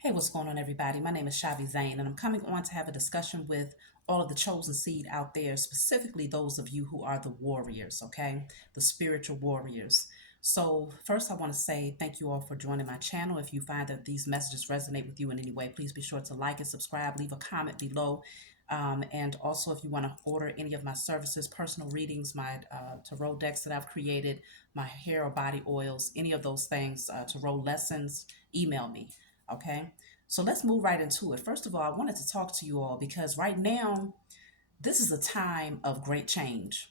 Hey, what's going on, everybody? My name is Shavi Zane, and I'm coming on to have a discussion with all of the chosen seed out there, specifically those of you who are the warriors, okay? The spiritual warriors. So, first, I want to say thank you all for joining my channel. If you find that these messages resonate with you in any way, please be sure to like and subscribe, leave a comment below. And also, if you want to order any of my services, personal readings, my tarot decks that I've created, my hair or body oils, any of those things, tarot lessons, email me. Okay. So let's move right into it. First of all, I wanted to talk to you all because right now, this is a time of great change.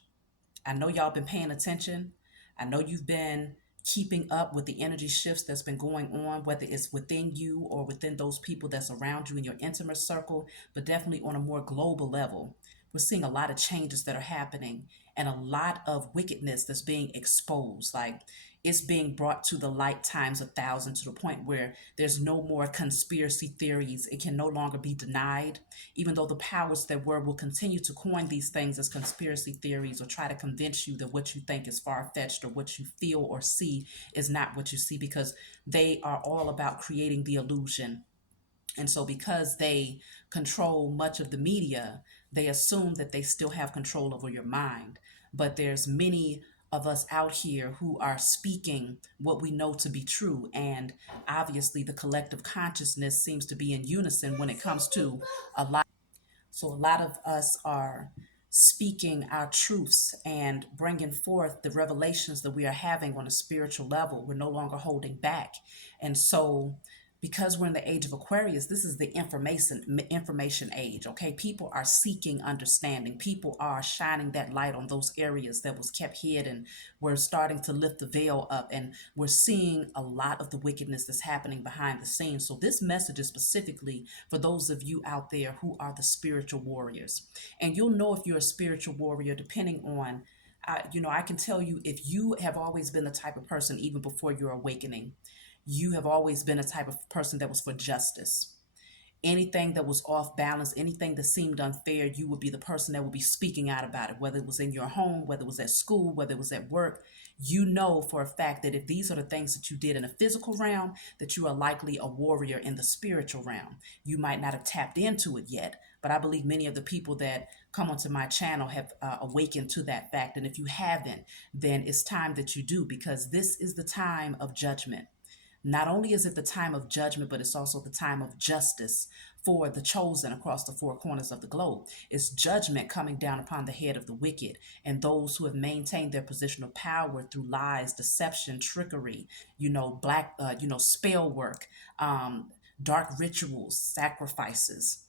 I know y'all been paying attention. I know you've been keeping up with the energy shifts that's been going on, whether it's within you or within those people that's around you in your intimate circle, but definitely on a more global level. We're seeing a lot of changes that are happening and a lot of wickedness that's being exposed. Like it's being brought to the light times 1,000 to the point where there's no more conspiracy theories. It can no longer be denied, even though the powers that were will continue to coin these things as conspiracy theories or try to convince you that what you think is far fetched or what you feel or see is not what you see, because they are all about creating the illusion. And so, because they control much of the media, they assume that they still have control over your mind. But there's many of us out here who are speaking what we know to be true. And obviously, the collective consciousness seems to be in unison when it comes to a lot. So, a lot of us are speaking our truths and bringing forth the revelations that we are having on a spiritual level. We're no longer holding back. And so, because we're in the age of Aquarius, this is the information age. Okay, people are seeking understanding. People are shining that light on those areas that was kept hidden. We're starting to lift the veil up, and we're seeing a lot of the wickedness that's happening behind the scenes. So this message is specifically for those of you out there who are the spiritual warriors, and you'll know if you're a spiritual warrior depending on. I can tell you if you have always been the type of person, even before your awakening, you have always been a type of person that was for justice. Anything that was off balance, anything that seemed unfair, you would be the person that would be speaking out about it, whether it was in your home, whether it was at school, whether it was at work. You know for a fact that if these are the things that you did in a physical realm, that you are likely a warrior in the spiritual realm. You might not have tapped into it yet, but I believe many of the people that come onto my channel have awakened to that fact. And if you haven't, then it's time that you do, because this is the time of judgment. Not only is it the time of judgment, but it's also the time of justice for the chosen across the four corners of the globe. It's judgment coming down upon the head of the wicked and those who have maintained their position of power through lies, deception, trickery, spell work, dark rituals, sacrifices.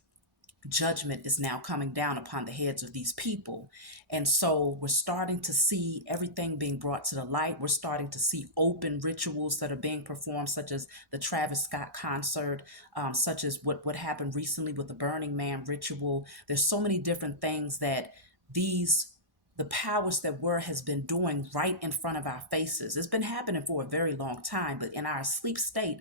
Judgment is now coming down upon the heads of these people. And so we're starting to see everything being brought to the light. We're starting to see open rituals that are being performed, such as the Travis Scott concert, such as what happened recently with the Burning Man ritual. There's so many different things that these the powers that were has been doing right in front of our faces. It's been happening for a very long time, but in our sleep state,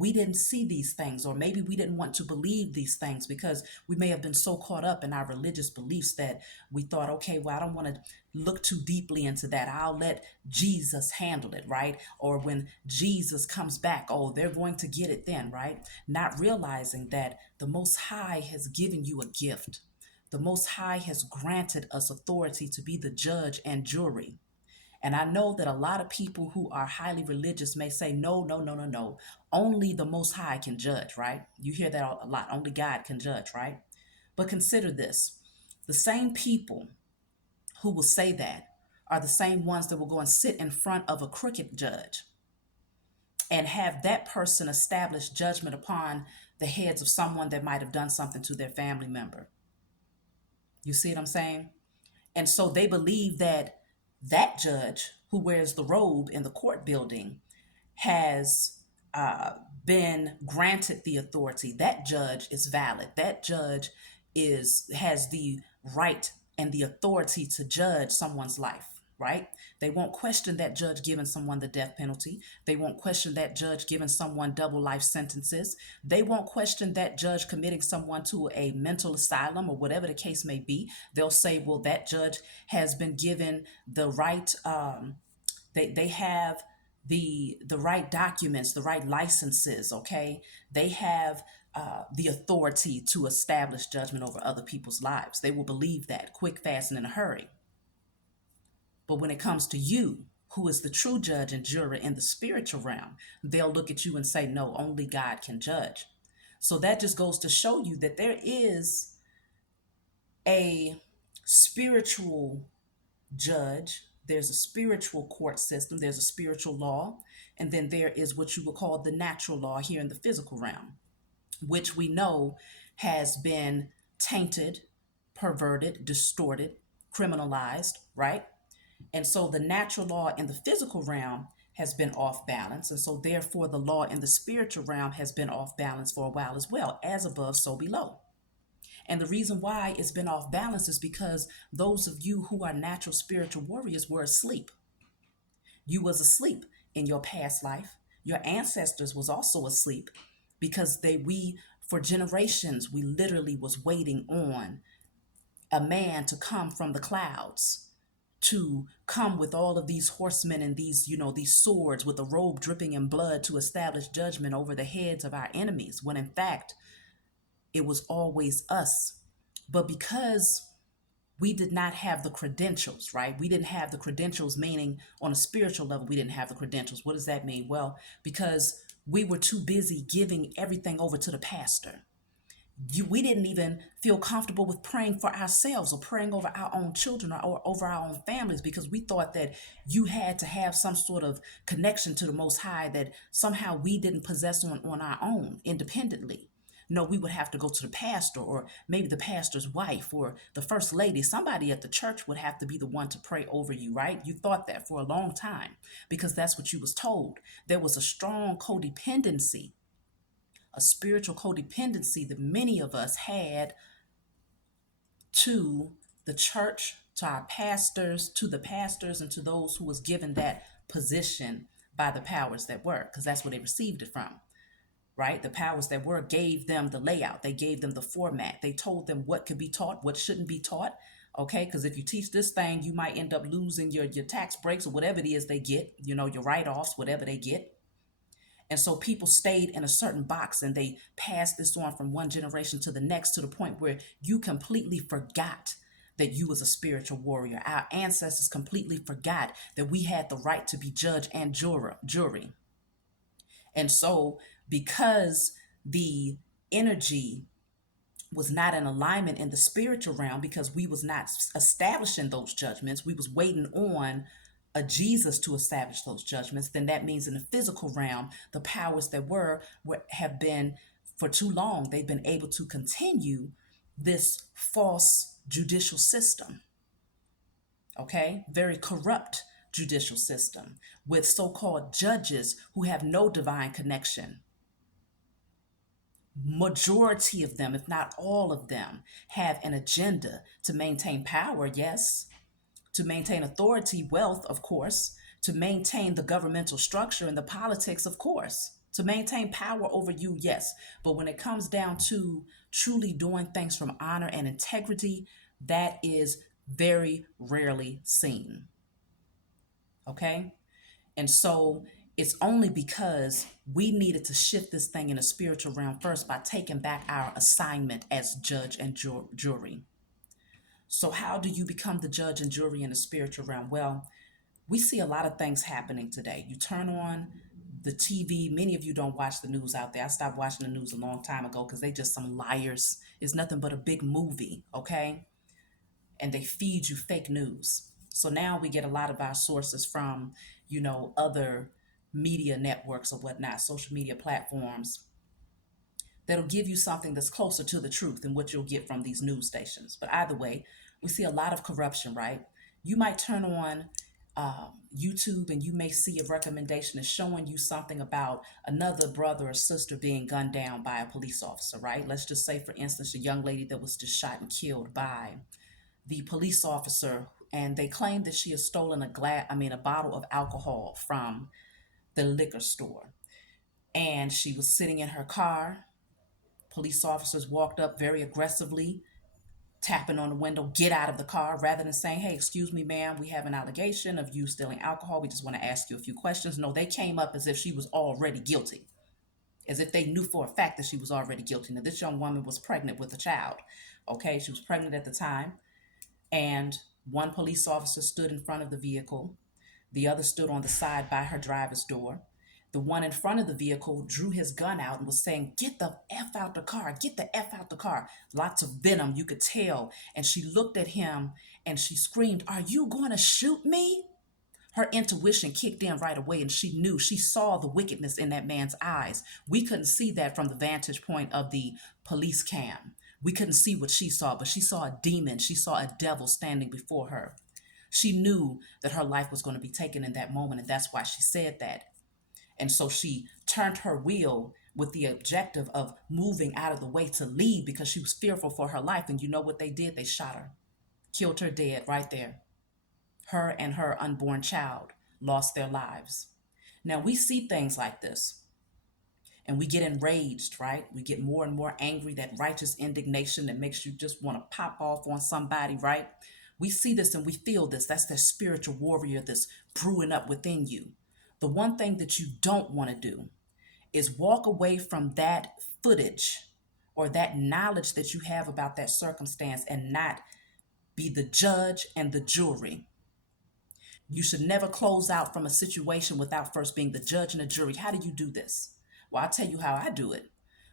we didn't see these things, or maybe we didn't want to believe these things because we may have been so caught up in our religious beliefs that we thought, okay, well, I don't want to look too deeply into that. I'll let Jesus handle it, right? Or when Jesus comes back, oh, they're going to get it then, right? Not realizing that the Most High has given you a gift. The Most High has granted us authority to be the judge and jury. And I know that a lot of people who are highly religious may say, no, no, no, no, no. Only the Most High can judge, right? You hear that a lot. Only God can judge, right? But consider this: the same people who will say that are the same ones that will go and sit in front of a crooked judge and have that person establish judgment upon the heads of someone that might have done something to their family member. You see what I'm saying? And so they believe that that judge who wears the robe in the court building has uh, been granted the authority. That judge is valid. That judge has the right and the authority to judge someone's life, right? They won't question that judge giving someone the death penalty. They won't question that judge giving someone double life sentences. They won't question that judge committing someone to a mental asylum or whatever the case may be. They'll say, well, that judge has been given the right, they have the right documents, the right licenses, okay? They have the authority to establish judgment over other people's lives. They will believe that quick, fast, and in a hurry. But when it comes to you, who is the true judge and juror in the spiritual realm, they'll look at you and say, no, only God can judge. So that just goes to show you that there is a spiritual judge, there's a spiritual court system, there's a spiritual law, and then there is what you would call the natural law here in the physical realm, which we know has been tainted, perverted, distorted, criminalized, right? And so the natural law in the physical realm has been off balance. And so therefore the law in the spiritual realm has been off balance for a while as well, as above, so below. And the reason why it's been off balance is because those of you who are natural spiritual warriors were asleep. You was asleep in your past life. Your ancestors was also asleep because we for generations we literally was waiting on a man to come from the clouds, to come with all of these horsemen and these, these swords with a robe dripping in blood to establish judgment over the heads of our enemies, when in fact it was always us. But because we did not have the credentials, right? We didn't have the credentials, meaning on a spiritual level, we didn't have the credentials. What does that mean? Well, because we were too busy giving everything over to the pastor. We didn't even feel comfortable with praying for ourselves or praying over our own children or over our own families, because we thought that you had to have some sort of connection to the Most High that somehow we didn't possess on our own independently. No, we would have to go to the pastor or maybe the pastor's wife or the first lady. Somebody at the church would have to be the one to pray over you, right? You thought that for a long time because that's what you was told. There was a strong codependency, a spiritual codependency that many of us had to the church, to our pastors, to the pastors, and to those who was given that position by the powers that were, because that's where they received it from, right? The powers that were gave them the layout, they gave them the format, they told them what could be taught, what shouldn't be taught. Okay, because if you teach this thing, you might end up losing your tax breaks or whatever it is they get, your write-offs, whatever they get. And so people stayed in a certain box and they passed this on from one generation to the next, to the point where you completely forgot that you was a spiritual warrior. Our ancestors completely forgot that we had the right to be judge and jury. And so because the energy was not in alignment in the spiritual realm, because we was not establishing those judgments, we was waiting on a Jesus to establish those judgments, then that means in the physical realm, the powers that were have been, for too long, they've been able to continue this false judicial system, okay? Very corrupt judicial system with so-called judges who have no divine connection. Majority of them, if not all of them, have an agenda to maintain power, yes, to maintain authority, wealth, of course, to maintain the governmental structure and the politics, of course, to maintain power over you, yes. But when it comes down to truly doing things from honor and integrity, that is very rarely seen. Okay? And so it's only because we needed to shift this thing in a spiritual realm first by taking back our assignment as judge and jury. So, how do you become the judge and jury in the spiritual realm? Well, we see a lot of things happening today. You turn on the TV, many of you don't watch the news out there. I stopped watching the news a long time ago because they just some liars. It's nothing but a big movie, okay? And they feed you fake news. So now we get a lot of our sources from, other media networks or whatnot, social media platforms that'll give you something that's closer to the truth than what you'll get from these news stations. But either way, we see a lot of corruption, right? You might turn on YouTube and you may see a recommendation that's showing you something about another brother or sister being gunned down by a police officer, right? Let's just say, for instance, a young lady that was just shot and killed by the police officer, and they claim that she has stolen a bottle of alcohol from the liquor store. And she was sitting in her car. Police officers walked up very aggressively, tapping on the window, get out of the car, rather than saying, hey, excuse me, ma'am, we have an allegation of you stealing alcohol. We just want to ask you a few questions. No, they came up as if she was already guilty, as if they knew for a fact that she was already guilty. Now, this young woman was pregnant with a child. Okay, she was pregnant at the time, and one police officer stood in front of the vehicle. The other stood on the side by her driver's door. The one in front of the vehicle drew his gun out and was saying, get the F out the car, get the F out the car. Lots of venom, you could tell. And she looked at him and she screamed, are you going to shoot me? Her intuition kicked in right away and she knew, she saw the wickedness in that man's eyes. We couldn't see that from the vantage point of the police cam. We couldn't see what she saw, but she saw a demon. She saw a devil standing before her. She knew that her life was going to be taken in that moment, and that's why she said that. And so she turned her wheel with the objective of moving out of the way to leave because she was fearful for her life. And you know what they did? They shot her, killed her dead right there. Her and her unborn child lost their lives. Now we see things like this and we get enraged, right? We get more and more angry, that righteous indignation that makes you just want to pop off on somebody, right? We see this and we feel this. That's that spiritual warrior that's brewing up within you. The one thing that you don't want to do is walk away from that footage or that knowledge that you have about that circumstance and not be the judge and the jury. You should never close out from a situation without first being the judge and the jury. How do you do this? Well, I'll tell you how I do it.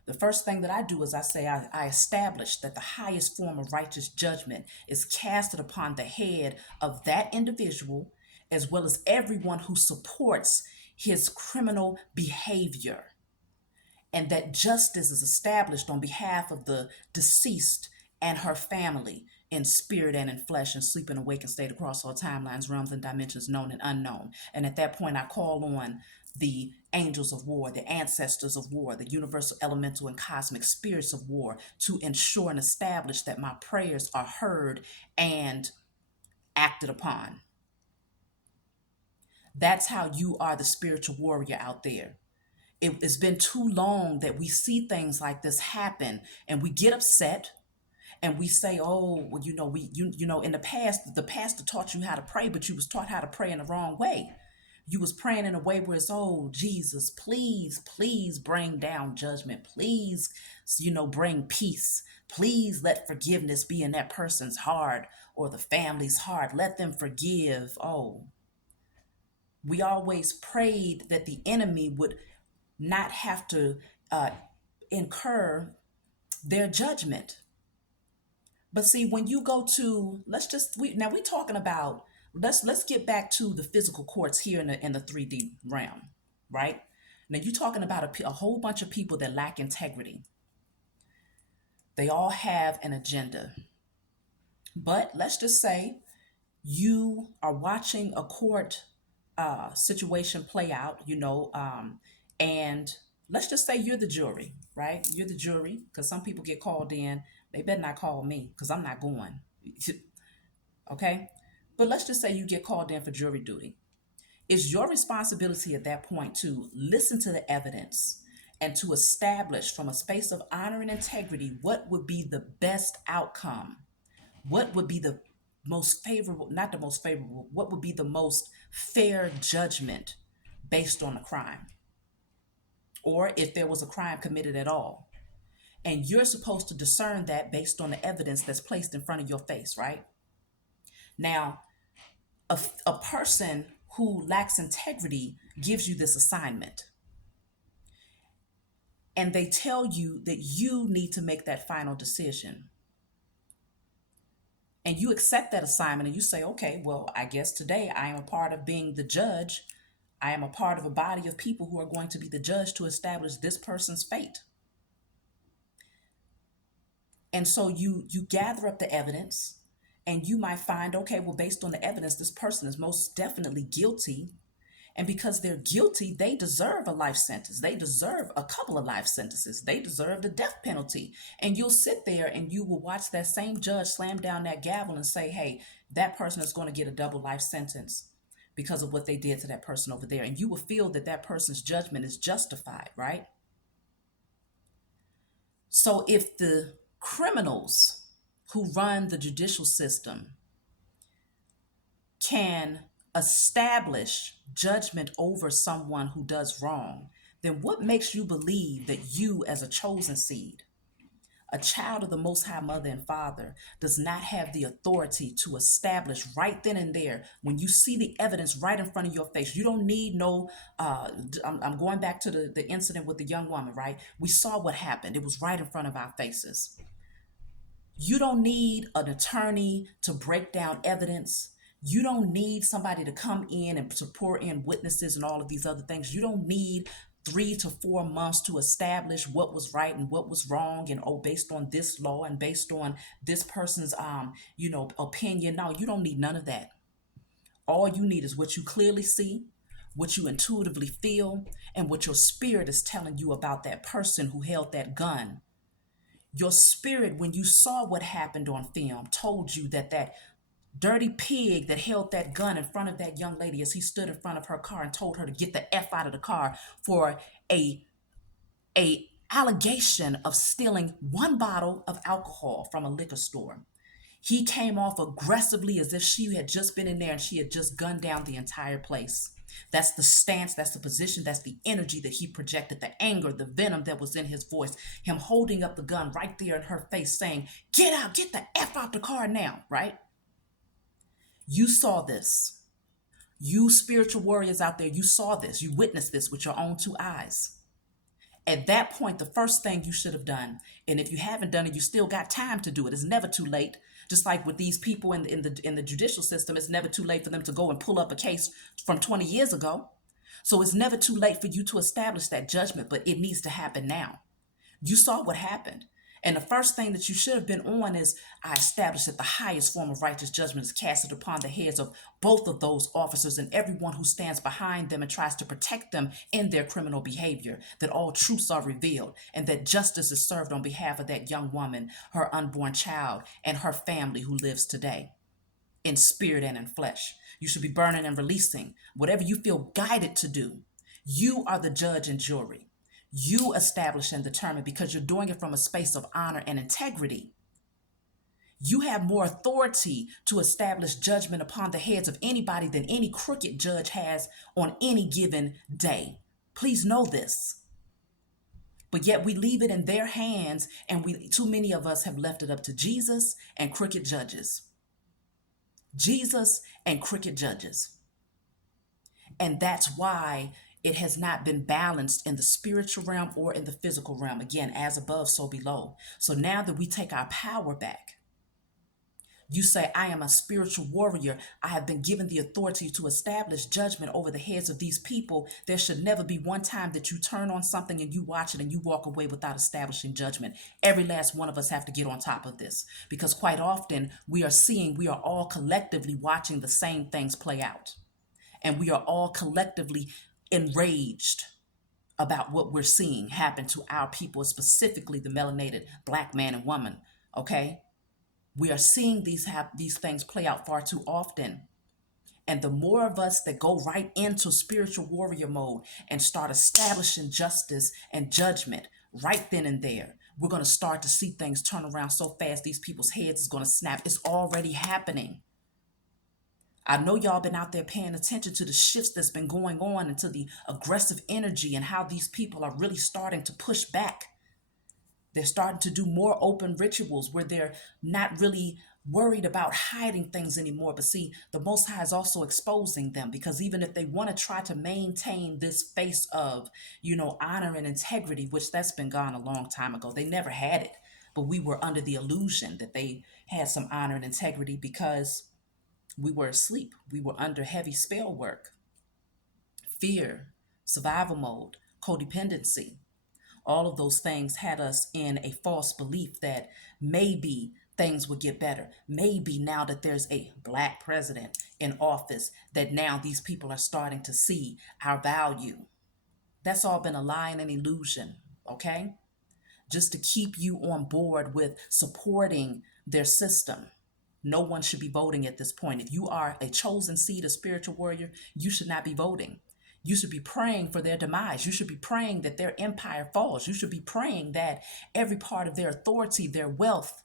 The first thing that I do is I establish that the highest form of righteous judgment is casted upon the head of that individual as well as everyone who supports his criminal behavior, and that justice is established on behalf of the deceased and her family in spirit and in flesh and sleep and awakened state across all timelines, realms, and dimensions known and unknown. And at that point, I call on the angels of war, the ancestors of war, the universal, elemental, and cosmic spirits of war to ensure and establish that my prayers are heard and acted upon. That's how you are the spiritual warrior out there. It's been too long that we see things like this happen and we get upset and we say, oh, well, in the pastor taught you how to pray, but you was taught how to pray in the wrong way. You was praying in a way where it's, oh, Jesus, please, please bring down judgment. Please, bring peace. Please let forgiveness be in that person's heart or the family's heart. Let them forgive. Oh, we always prayed that the enemy would not have to uh, incur their judgment. But see, when you go to, we talking about, let's get back to the physical courts here in the 3D realm, right? Now you're talking about a whole bunch of people that lack integrity. They all have an agenda. But let's just say you are watching a court situation play out, and let's just say you're the jury, right? You're the jury because some people get called in. They better not call me because I'm not going. Okay? But let's just say you get called in for jury duty. It's your responsibility at that point to listen to the evidence and to establish from a space of honor and integrity what would be the best outcome. What would be the most favorable, not the most favorable, what would be the most fair judgment based on the crime? Or if there was a crime committed at all. And you're supposed to discern that based on the evidence that's placed in front of your face, right? Now, a person who lacks integrity gives you this assignment. And they tell you that you need to make that final decision. And you accept that assignment and you say, okay, well, I guess today I am a part of being the judge. I am a part of a body of people who are going to be the judge to establish this person's fate. And so you gather up the evidence and you might find, okay, well, based on the evidence, this person is most definitely guilty. And because they're guilty, they deserve a life sentence. They deserve a couple of life sentences. They deserve the death penalty. And you'll sit there and you will watch that same judge slam down that gavel and say, hey, that person is going to get a double life sentence because of what they did to that person over there. And you will feel that that person's judgment is justified, right? So if the criminals who run the judicial system can establish judgment over someone who does wrong, then what makes you believe that you, as a chosen seed, a child of the Most High Mother and Father, does not have the authority to establish right then and there when you see the evidence right in front of your face? You don't need no, I'm going back to the incident with the young woman, right? We saw what happened, it was right in front of our faces. You don't need an attorney to break down evidence. You don't need somebody to come in and to pour in witnesses and all of these other things. You don't need 3 to 4 months to establish what was right and what was wrong, and oh, based on this law and based on this person's opinion. No, you don't need none of that. All you need is what you clearly see, what you intuitively feel, and what your spirit is telling you about that person who held that gun. Your spirit, when you saw what happened on film, told you that that dirty pig that held that gun in front of that young lady as he stood in front of her car and told her to get the F out of the car for a a allegation of stealing 1 bottle of alcohol from a liquor store. He came off aggressively as if she had just been in there and she had just gunned down the entire place. That's the stance, that's the position, that's the energy that he projected, the anger, the venom that was in his voice, him holding up the gun right there in her face saying, "Get out, get the F out the car now," right? You saw this. You spiritual warriors out there, you saw this. You witnessed this with your own 2 eyes. At that point, the first thing you should have done, and if you haven't done it, you still got time to do it. It's never too late. Just like with these people in the judicial system, it's never too late for them to go and pull up a case from 20 years ago. So it's never too late for you to establish that judgment, but it needs to happen now. You saw what happened. And the first thing that you should have been on is, I established that the highest form of righteous judgment is casted upon the heads of both of those officers and everyone who stands behind them and tries to protect them in their criminal behavior, that all truths are revealed and that justice is served on behalf of that young woman, her unborn child, and her family who lives today in spirit and in flesh. You should be burning and releasing whatever you feel guided to do. You are the judge and jury. You establish and determine because you're doing it from a space of honor and integrity. You have more authority to establish judgment upon the heads of anybody than any crooked judge has on any given day. Please know this. But yet we leave it in their hands, and too many of us have left it up to Jesus and crooked judges. Jesus and crooked judges. And that's why it has not been balanced in the spiritual realm or in the physical realm. Again, as above, so below. So now that we take our power back, you say, I am a spiritual warrior. I have been given the authority to establish judgment over the heads of these people. There should never be one time that you turn on something and you watch it and you walk away without establishing judgment. Every last one of us have to get on top of this, because quite often we are all collectively watching the same things play out. And we are all collectively enraged about what we're seeing happen to our people, specifically the melanated Black man and woman. Okay, we are seeing these things play out far too often, and the more of us that go right into spiritual warrior mode and start establishing justice and judgment right then and there, we're going to start to see things turn around so fast these people's heads is going to snap. It's already happening. I know y'all been out there paying attention to the shifts that's been going on and to the aggressive energy and how these people are really starting to push back. They're starting to do more open rituals where they're not really worried about hiding things anymore. But see, the Most High is also exposing them, because even if they want to try to maintain this face of, honor and integrity, which that's been gone a long time ago, they never had it. But we were under the illusion that they had some honor and integrity because we were asleep. We were under heavy spell work, fear, survival mode, codependency. All of those things had us in a false belief that maybe things would get better. Maybe now that there's a Black president in office, that now these people are starting to see our value. That's all been a lie and an illusion, okay? Just to keep you on board with supporting their system. No one should be voting at this point. If you are a chosen seed, a spiritual warrior, you should not be voting. You should be praying for their demise. You should be praying that their empire falls. You should be praying that every part of their authority, their wealth,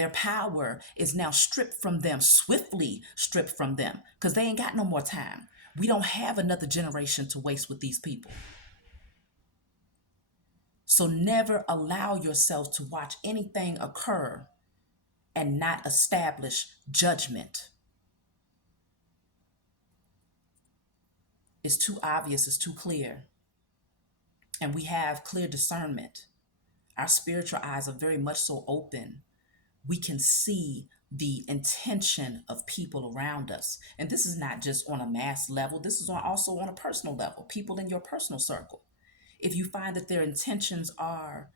Their power is now stripped from them, swiftly stripped from them, because they ain't got no more time. We don't have another generation to waste with these people. So never allow yourself to watch anything occur and not establish judgment. It's too obvious, it's too clear. And we have clear discernment. Our spiritual eyes are very much so open. We can see the intention of people around us. And this is not just on a mass level, this is also on a personal level, people in your personal circle. If you find that their intentions are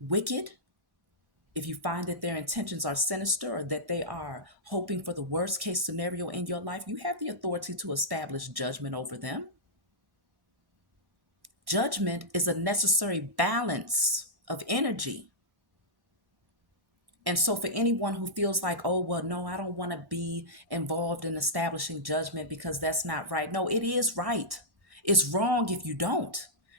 wicked, if you find that their intentions are sinister or that they are hoping for the worst case scenario in your life, you have the authority to establish judgment over them. Judgment is a necessary balance of energy. And so, for anyone who feels like, oh, well, no, I don't want to be involved in establishing judgment because that's not right. No, it is right. It's wrong if you don't.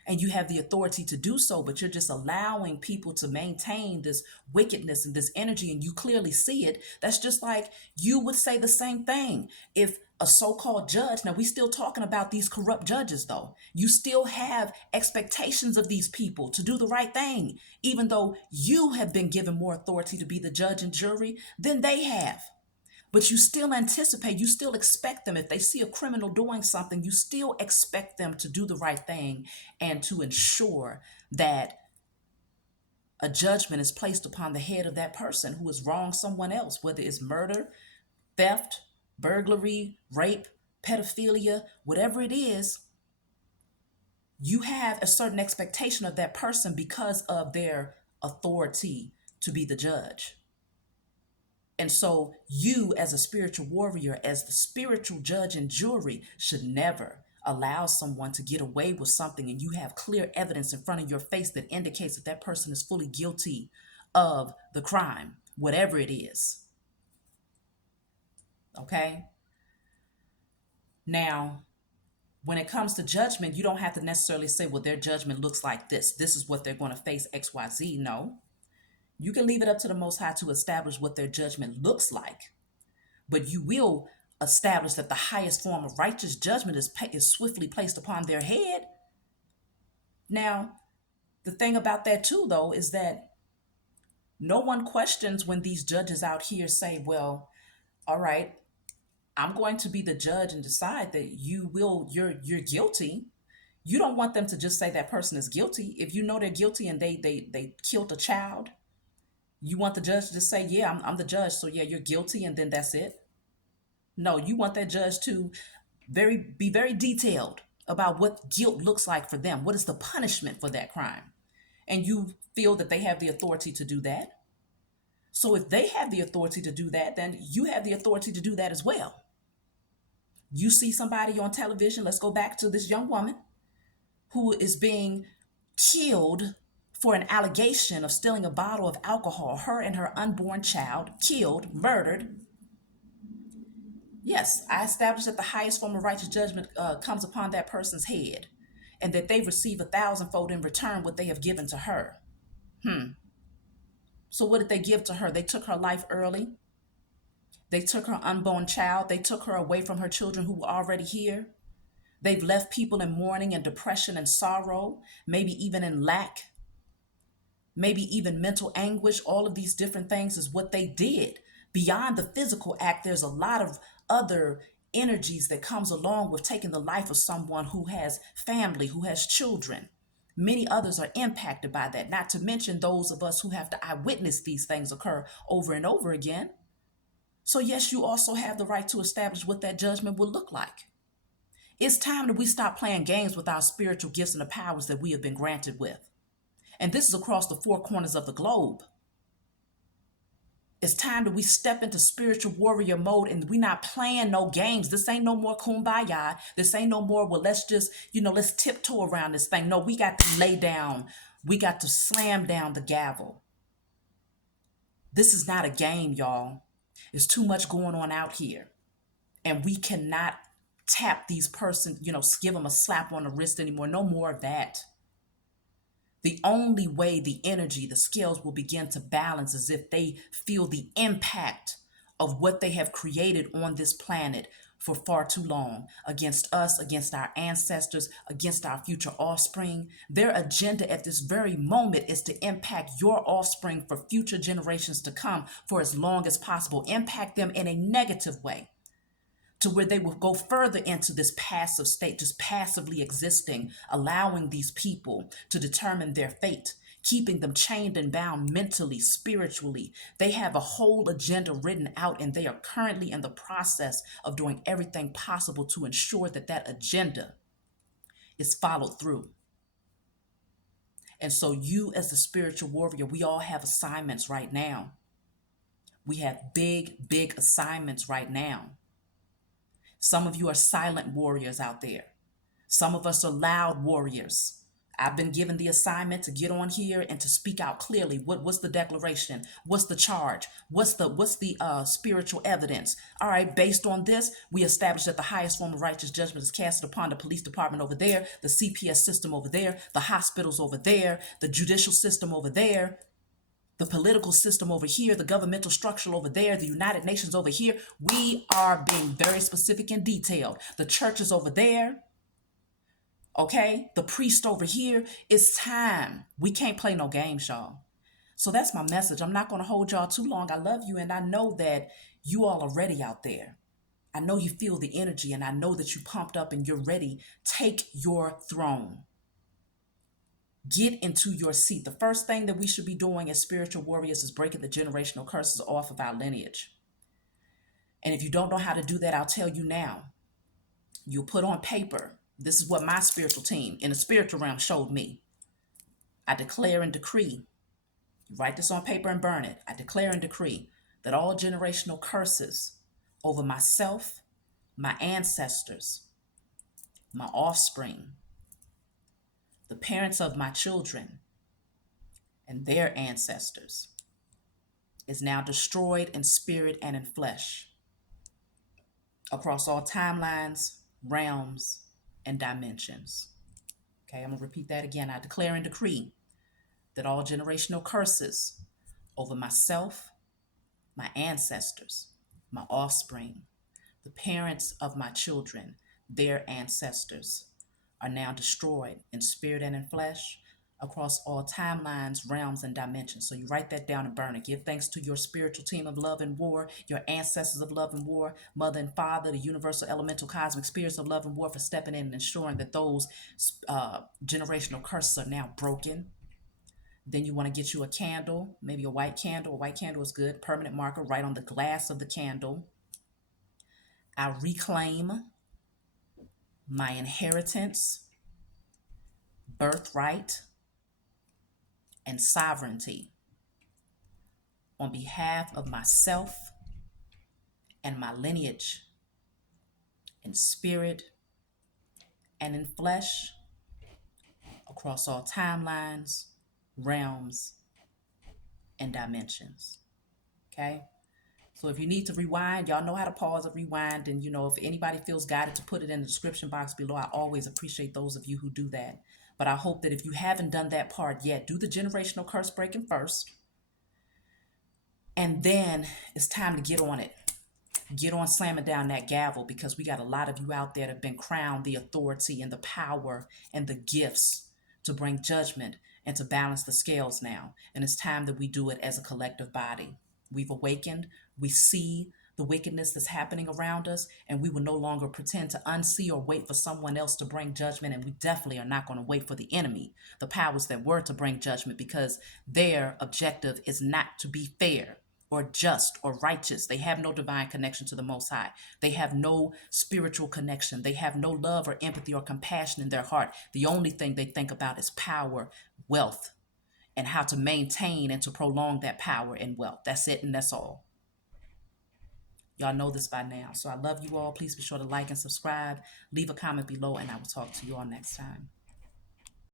And you have the authority to do so, but you're just allowing people to maintain this wickedness and this energy, and you clearly see it. That's just like you would say the same thing if a so-called judge, now we still talking about these corrupt judges though. You still have expectations of these people to do the right thing, even though you have been given more authority to be the judge and jury than they have. But you still anticipate, you still expect them. If they see a criminal doing something, you still expect them to do the right thing and to ensure that a judgment is placed upon the head of that person who has wronged someone else, whether it's murder, theft, burglary, rape, pedophilia, whatever it is. You have a certain expectation of that person because of their authority to be the judge. And so you, as a spiritual warrior, as the spiritual judge and jury, should never allow someone to get away with something and you have clear evidence in front of your face that indicates that that person is fully guilty of the crime, whatever it is. Okay? Now, when it comes to judgment, you don't have to necessarily say, well, their judgment looks like this. This is what they're going to face, X, Y, Z. No. You can leave it up to the Most High to establish what their judgment looks like. But you will establish that the highest form of righteous judgment is swiftly placed upon their head. Now, the thing about that too, though, is that no one questions when these judges out here say, well, all right, I'm going to be the judge and decide that you're guilty. You don't want them to just say that person is guilty. If you know they're guilty and they killed a child, you want the judge to just say, yeah, I'm the judge, so yeah, you're guilty, and then that's it. No, you want that judge to be very detailed about what guilt looks like for them. What is the punishment for that crime? And you feel that they have the authority to do that. So if they have the authority to do that, then you have the authority to do that as well. You see somebody on television, let's go back to this young woman who is being killed for an allegation of stealing a bottle of alcohol. Her and her unborn child killed, murdered. Yes, I established that the highest form of righteous judgment comes upon that person's head and that they receive 1,000-fold in return what they have given to her. So what did they give to her? They took her life early. They took her unborn child. They took her away from her children who were already here. They've left people in mourning and depression and sorrow, maybe even in lack, maybe even mental anguish. All of these different things is what they did. Beyond the physical act, there's a lot of other energies that comes along with taking the life of someone who has family, who has children. Many others are impacted by that, not to mention those of us who have to eyewitness these things occur over and over again. So yes, you also have the right to establish what that judgment will look like. It's time that we stop playing games with our spiritual gifts and the powers that we have been granted with. And this is across the four corners of the globe. It's time that we step into spiritual warrior mode and we're not playing no games. This ain't no more kumbaya. This ain't no more, well, let's just, let's tiptoe around this thing. No, we got to lay down. We got to slam down the gavel. This is not a game, y'all. There's too much going on out here. And we cannot tap these persons, give them a slap on the wrist anymore. No more of that. The only way the energy, the scales will begin to balance is if they feel the impact of what they have created on this planet for far too long against us, against our ancestors, against our future offspring. Their agenda at this very moment is to impact your offspring for future generations to come for as long as possible, impact them in a negative way to where they will go further into this passive state, just passively existing, allowing these people to determine their fate, keeping them chained and bound mentally, spiritually. They have a whole agenda written out, and they are currently in the process of doing everything possible to ensure that that agenda is followed through. And so, you as the spiritual warrior, we all have assignments right now. We have big, big assignments right now. Some of you are silent warriors out there. Some of us are loud warriors. I've been given the assignment to get on here and to speak out clearly. What's the declaration? What's the charge? What's the spiritual evidence? All right, based on this, we establish that the highest form of righteous judgment is casted upon the police department over there, the CPS system over there, the hospitals over there, the judicial system over there, the political system over here, the governmental structure over there, the United Nations over here. We are being very specific and detailed. The church is over there. Okay, the priest over here. It's time. We can't play no games, y'all. So that's my message. I'm not going to hold y'all too long. I love you, and I know that you all are ready out there. I know you feel the energy, and I know that you pumped up and you're ready. Take your throne. Get into your seat. The first thing that we should be doing as spiritual warriors is breaking the generational curses off of our lineage. And if you don't know how to do that, I'll tell you now. You'll put on paper. This is what my spiritual team in the spiritual realm showed me. I declare and decree. You write this on paper and burn it. I declare and decree that all generational curses over myself, my ancestors, my offspring, the parents of my children, and their ancestors is now destroyed in spirit and in flesh across all timelines, realms, and dimensions. Okay, I'm going to repeat that again. I declare and decree that all generational curses over myself, my ancestors, my offspring, the parents of my children, their ancestors, are now destroyed in spirit and in flesh across all timelines, realms, and dimensions. So you write that down and burn it. Give thanks to your spiritual team of love and war, your ancestors of love and war, mother and father, the universal elemental cosmic spirits of love and war for stepping in and ensuring that those generational curses are now broken. Then you want to get you a candle, maybe a white candle. A white candle is good. Permanent marker right on the glass of the candle. I reclaim my inheritance, birthright, and sovereignty on behalf of myself and my lineage in spirit and in flesh across all timelines, realms, and dimensions. Okay? So if you need to rewind, y'all know how to pause or rewind. And, if anybody feels guided to put it in the description box below, I always appreciate those of you who do that. But I hope that if you haven't done that part yet, do the generational curse breaking first. And then it's time to get on it. Get on slamming down that gavel, because we got a lot of you out there that have been crowned the authority and the power and the gifts to bring judgment and to balance the scales now. And it's time that we do it as a collective body. We've awakened. We see the wickedness that's happening around us, and we will no longer pretend to unsee or wait for someone else to bring judgment. And we definitely are not going to wait for the enemy, the powers that were, to bring judgment, because their objective is not to be fair or just or righteous. They have no divine connection to the Most High. They have no spiritual connection. They have no love or empathy or compassion in their heart. The only thing they think about is power, wealth, and how to maintain and to prolong that power and wealth. That's it, and that's all. Y'all know this by now. So I love you all. Please be sure to like and subscribe. Leave a comment below, and I will talk to you all next time.